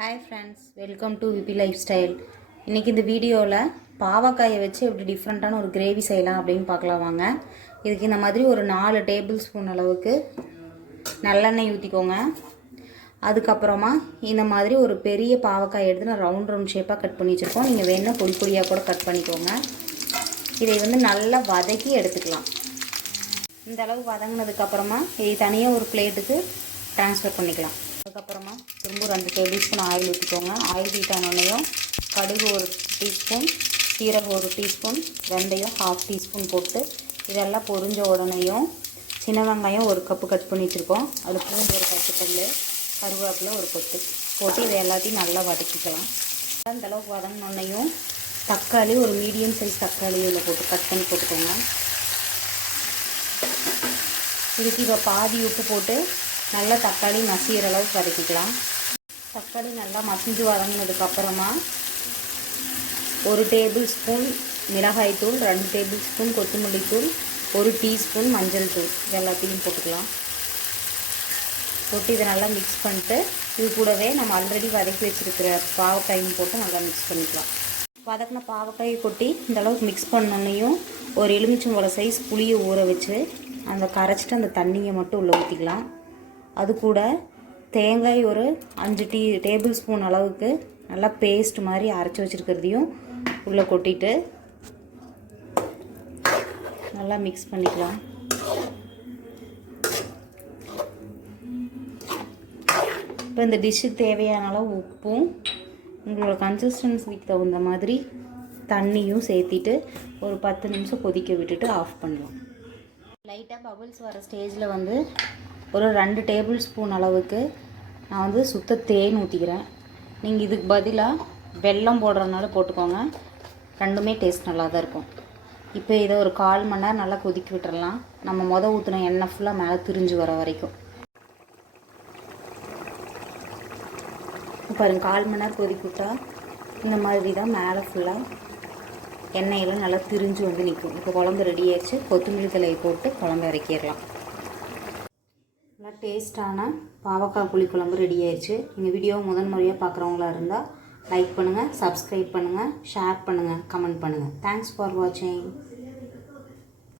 Hi friends, welcome to VB lifestyle. இன்றைக்கி இந்த வீடியோவில் பாவக்காயை வச்சு எப்படி டிஃப்ரெண்ட்டான ஒரு கிரேவி செய்யலாம் அப்படின்னு பார்க்கலாம் வாங்க. இதுக்கு இந்த மாதிரி ஒரு 4 டேபிள் ஸ்பூன் அளவுக்கு நல்லெண்ணெய் ஊற்றிக்கோங்க. அதுக்கப்புறமா இந்த மாதிரி ஒரு பெரிய பாவக்காய் எடுத்து நான் ரவுண்ட் ஷேப்பாக கட் பண்ணி வச்சுருக்கோம். நீங்கள் வேணுன்னா பொடி பொடியாக கூட கட் பண்ணிக்கோங்க. இதை நல்லா வதக்கி எடுத்துக்கலாம். இந்த அளவு வதங்கினதுக்கப்புறமா இதை தனியாக ஒரு பிளேட்டுக்கு ட்ரான்ஸ்ஃபர் பண்ணிக்கலாம். அதுக்கப்புறமா திரும்ப 2 டேபிள் ஸ்பூன் ஆயில் ஊற்றிக்கோங்க. ஆயில் ஹீட் ஆனோடனையும் கடுகு 1 டீஸ்பூன், சீரகம் 1 டீஸ்பூன், வெந்தயம் 1/2 டீஸ்பூன் போட்டு இதெல்லாம் பொரிஞ்ச உடனேயும் சின்ன வெங்காயம் 1 கப்பு கட் பண்ணி வச்சுருக்கோம். அதில் பூண்டு 1 10 பல், கருவேப்பிலை 1 கொத்து போட்டு இதை எல்லாத்தையும் நல்லா வதக்கிக்கலாம். அந்த அளவுக்கு வதங்கினோடனையும் தக்காளி ஒரு மீடியம் சைஸ் தக்காளி இதில் போட்டு கட் பண்ணி போட்டுக்கோங்க. இதுக்கு இப்போ பாதி உப்பு போட்டு நல்லா தக்காளி மசிகிற அளவுக்கு வதக்கிக்கலாம். தக்காளி நல்லா மசிஞ்சு வதங்கினதுக்கப்புறமா 1 டேபிள் ஸ்பூன் மிளகாய்த்தூள், 2 டேபிள் ஸ்பூன் கொத்தமல்லி தூள், 1 டீஸ்பூன் மஞ்சள் தூள் இது எல்லாத்தையும் போட்டுக்கலாம். போட்டு இதை நல்லா மிக்ஸ் பண்ணிட்டு இது கூடவே நம்ம ஆல்ரெடி வதக்கி வச்சுருக்கிற பாவக்காயும் போட்டு நல்லா மிக்ஸ் பண்ணிக்கலாம். வதக்கின பாவக்காயை கொட்டி இந்த அளவுக்கு மிக்ஸ் பண்ணோன்னையும் ஒரு எலுமிச்சம்பழம் சைஸ் புளியை ஊற வச்சு அந்த கரைச்சிட்டு அந்த தண்ணியை மட்டும் உள்ளே ஊற்றிக்கலாம். அது கூட தேங்காய் ஒரு 5 டேபிள் ஸ்பூன் அளவுக்கு நல்லா பேஸ்ட் மாதிரி அரைச்சி வச்சுருக்கிறதையும் உள்ளே கொட்டிட்டு நல்லா மிக்ஸ் பண்ணிக்கலாம். இப்போ இந்த டிஷ்ஷுக்கு தேவையான அளவு உப்பும் உங்களோட கன்சிஸ்டன்சிக்கு தகுந்த மாதிரி தண்ணியும் சேர்த்திட்டு ஒரு 10 நிமிஷம் கொதிக்க விட்டுட்டு ஆஃப் பண்ணலாம். லைட்டாக பபிள்ஸ் வர ஸ்டேஜில் ஒரு 2 டேபிள் ஸ்பூன் அளவுக்கு நான் சுத்த தேன் ஊற்றிக்கிறேன். நீங்கள் இதுக்கு பதிலாக வெல்லம் போடுறதுனால போட்டுக்கோங்க. ரெண்டுமே டேஸ்ட் நல்லா தான் இருக்கும். இப்போ இதை ஒரு 1/4 மணி நேரம் நல்லா கொதிக்க விட்டுறலாம். நம்ம ஊற்றின எண்ணெய் ஃபுல்லாக மேலே திரிஞ்சு வர வரைக்கும். பாருங்க, 1/4 மணி நேரம் கொதிக்க விட்டால் இந்த மாதிரி தான் மேலே ஃபுல்லாக எண்ணெயெல்லாம் நல்லா திரிஞ்சு நிற்கும். இப்போ குழம்பு ரெடி ஆயிடுச்சு. கொத்தமல்லி தலையை போட்டு குழம்பு இறக்கிடலாம். நல்லா டேஸ்டான பாவக்காய் புளிக்குழம்பு ரெடி ஆயிடுச்சு. நீங்கள் வீடியோவை முதன் முறையாக பார்க்குறவங்களா இருந்தால் லைக் பண்ணுங்கள், சப்ஸ்கிரைப் பண்ணுங்கள், ஷேர் பண்ணுங்கள், கமெண்ட் பண்ணுங்கள். தேங்க்ஸ் ஃபார் வாட்சிங்.